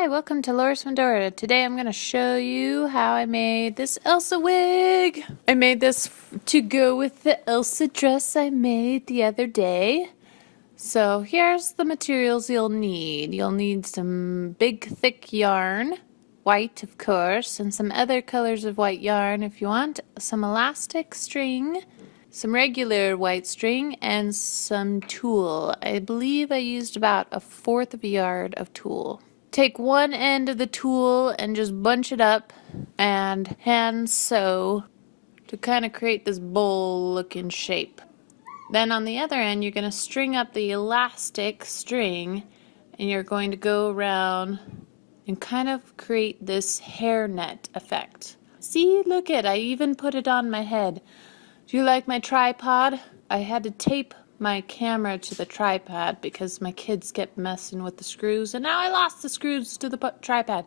Hi, welcome to Laura's Fundora. Today I'm going to show you how I made this Elsa wig. I made this to go with the Elsa dress I made the other day. So here's the materials you'll need. You'll need some big thick yarn, white of course, and some other colors of white yarn if you want, some elastic string, some regular white string, and some tulle. I believe I used about 1/4 of a yard of tulle. Take one end of the tulle and just bunch it up and hand sew to kind of create this bowl looking shape. Then on the other end you're going to string up the elastic string and you're going to go around and kind of create this hairnet effect. See, look it, I even put it on my head. Do you like my tripod? I had to tape my camera to the tripod because my kids kept messing with the screws, and now I lost the screws to the tripod.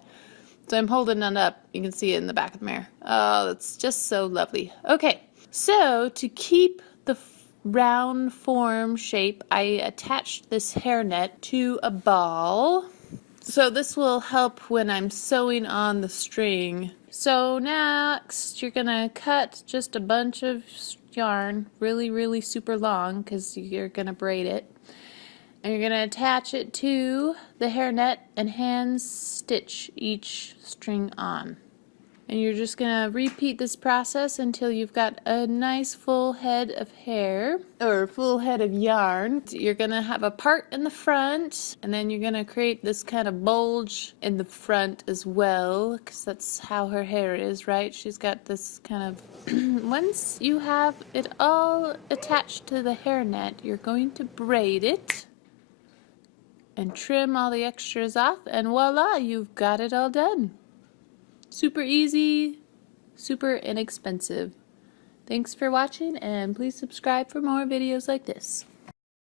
So I'm holding it up. You can see it in the back of the mirror. Oh, it's just so lovely. Okay, so to keep the round form shape, I attached this hairnet to a ball. So this will help when I'm sewing on the string. So next you're gonna cut just a bunch of yarn, really super long because you're gonna braid it, and you're gonna attach it to the hairnet and hand stitch each string on. And you're just gonna repeat this process until you've got a nice full head of hair, or full head of yarn. You're gonna have a part in the front, and then you're gonna create this kind of bulge in the front as well, because that's how her hair is, right? She's got this kind of... Once you have it all attached to the hairnet, you're going to braid it and trim all the extras off, and voila, you've got it all done. Super easy, super inexpensive. Thanks for watching, and please subscribe for more videos like this.